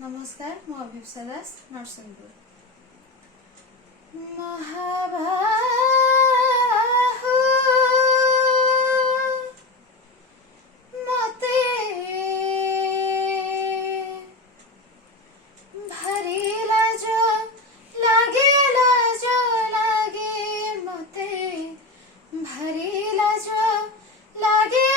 नमस्कार मु अभिप्सा दास नरसिंहपुर। मते भारी लाज लागे मते भारी लाज लागे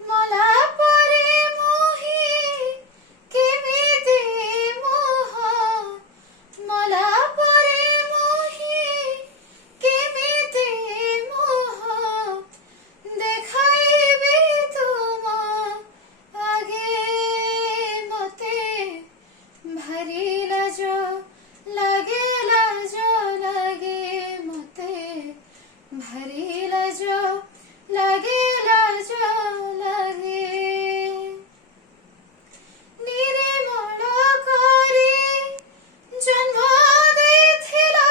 मला परे मोही केमिति मोह मला परे मोही केमिति मोह देखाइबी तुम आगे मते भारी लाज लागे मते भारी लाज लागे निर्मल करी जन्म देथिला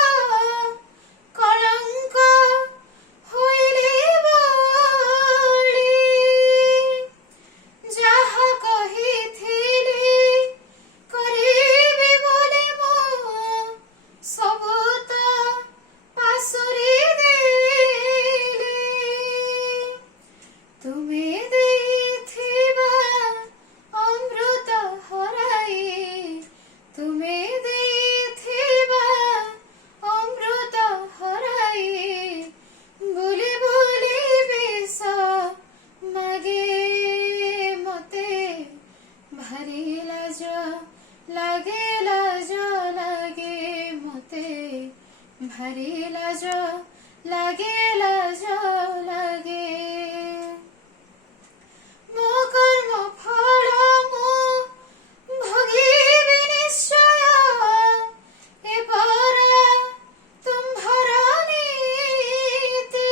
कलंक होइले बोली जहा कहिथिली करिबी बोली मो सबु त पासुरी देली तुमे देथिबा अमृत हराई तुमे देथिबा अमृत हराई बोली बोली विष मागे मते भारी लाज लागे मते भारी लाज लागे मो कर्म फल मो भोगिबि निश्चय ए परा तुम्भर नीति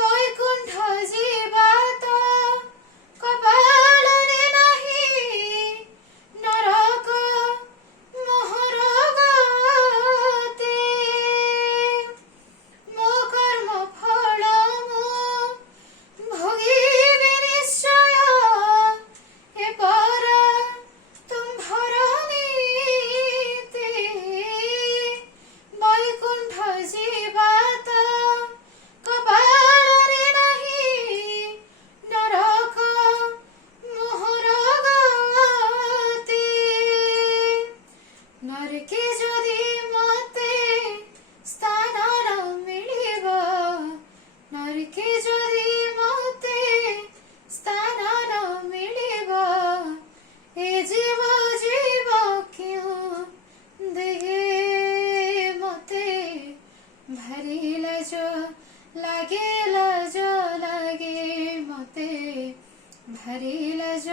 वैकुंठ जीवा तो कपालरे नहीं नरक मोहर गति मो कर्म फल मो भोगिबि निश्चय ए परा तुम्भर नीति वैकुंठ जीवा तो कपालरे नहीं नरक मोहर गति नरके जदि मते स्थान न मिलिब नरके जदि मते स्थान न मिलिब ए जीव क्यों देहे मते भारी लाज लागे मते भारी लाज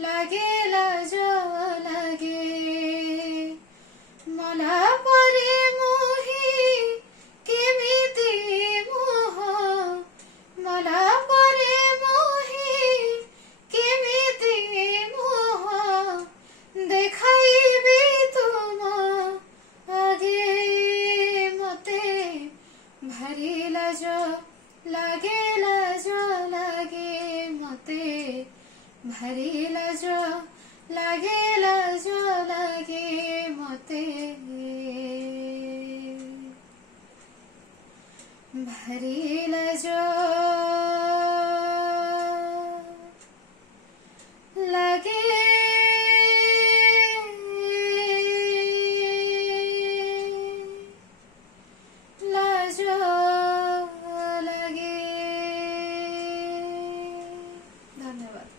लागे मला परे मोही केमिति मोह मला परे मोही केमिति मोह देखाइबी तुम आगे मते भारी लाज लागे मते भारी लाज लागे मते भारी लाज